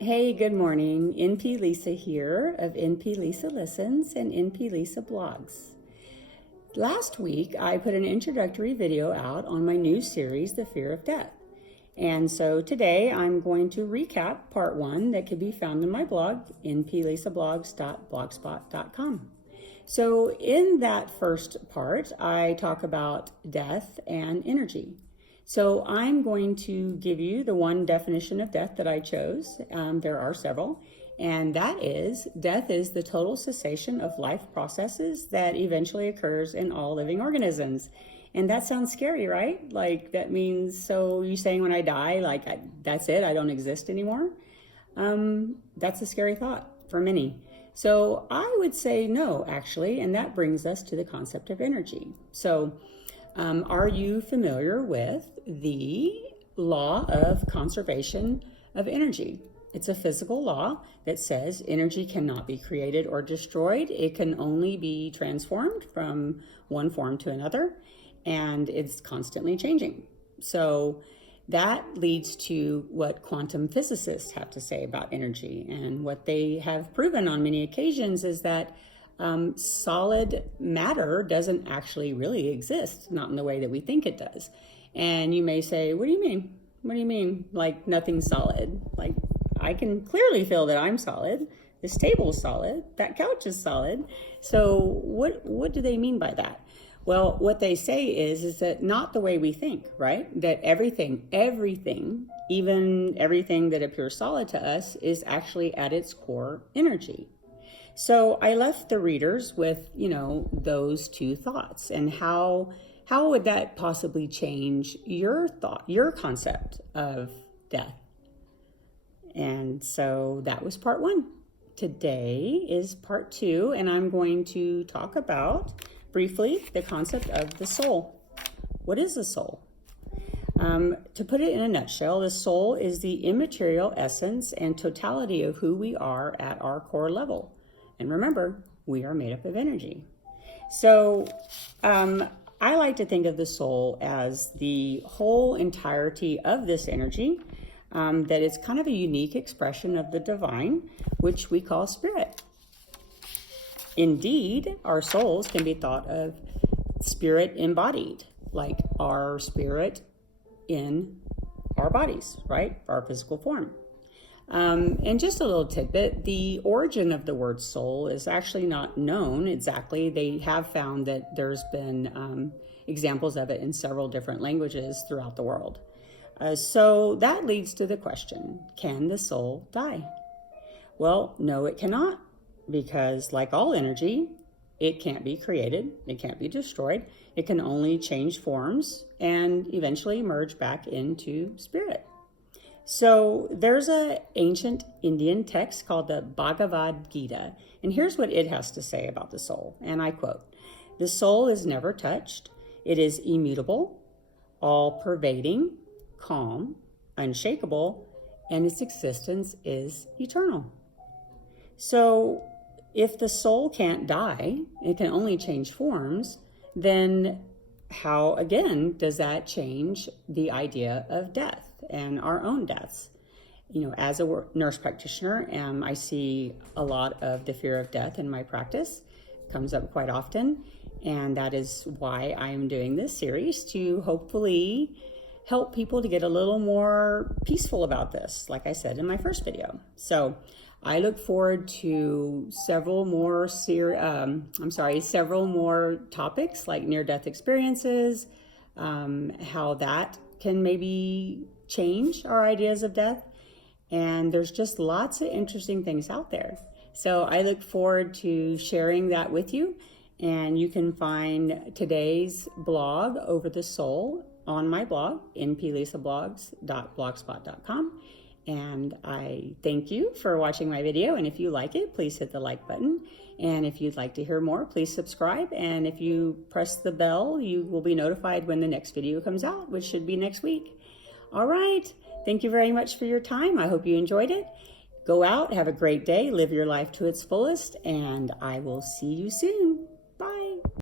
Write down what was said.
Hey, good morning. NP Lisa here of NP Lisa Listens and NP Lisa Blogs. Last week, I put an introductory video out on my new series, The Fear of Death. And so today I'm going to recap part one that can be found in my blog, nplisablogs.blogspot.com. So in that first part, I talk about death and energy. So I'm going to give you the one definition of death that I chose. There are several, and that is death is the total cessation of life processes that eventually occurs in all living organisms. And that sounds scary, right? Like that means, so you saying when I die, that's it, I don't exist anymore? That's a scary thought for many. So I would say no, actually, and that brings us to the concept of energy. So are you familiar with the law of conservation of energy? It's a physical law that says energy cannot be created or destroyed. It can only be transformed from one form to another, and it's constantly changing. So that leads to what quantum physicists have to say about energy. And what they have proven on many occasions is that solid matter doesn't actually really exist, not in the way that we think it does. And you may say, what do you mean? What do you mean, like nothing's solid? Like, I can clearly feel that I'm solid. This table is solid. That couch is solid. So what do they mean by that? Well, what they say is that not the way we think, right? That everything, even everything that appears solid to us is actually at its core energy. So I left the readers with, those two thoughts, and how would that possibly change your concept of death? And so that was part one. Today is part two, and I'm going to talk about briefly the concept of the soul. What is the soul? To put it in a nutshell, the soul is the immaterial essence and totality of who we are at our core level. And remember, we are made up of energy. So I like to think of the soul as the whole entirety of this energy, that it's kind of a unique expression of the divine, which we call spirit. Indeed, our souls can be thought of spirit embodied, like our spirit in our bodies, right? Our physical form. And just a little tidbit, the origin of the word soul is actually not known exactly. They have found that there's been examples of it in several different languages throughout the world. So that leads to the question, can the soul die? Well, no, it cannot, because like all energy, it can't be created, it can't be destroyed, it can only change forms and eventually merge back into spirit. So there's an ancient Indian text called the Bhagavad Gita, and here's what it has to say about the soul, and I quote, "The soul is never touched, it is immutable, all-pervading, calm, unshakable, and its existence is eternal." So if the soul can't die, it can only change forms, then how, again, does that change the idea of death and our own deaths? As a nurse practitioner, I see a lot of the fear of death in my practice. It comes up quite often, and that is why I am doing this series, to hopefully help people to get a little more peaceful about this, like I said in my first video. So I look forward to several more topics like near-death experiences, how that can maybe change our ideas of death. And there's just lots of interesting things out there. So I look forward to sharing that with you. And you can find today's blog over the soul on my blog, nplisablogs.blogspot.com. And I thank you for watching my video. And if you like it, please hit the like button. And if you'd like to hear more, please subscribe. And if you press the bell, you will be notified when the next video comes out, which should be next week. All right. Thank you very much for your time. I hope you enjoyed it. Go out, have a great day, live your life to its fullest, and I will see you soon.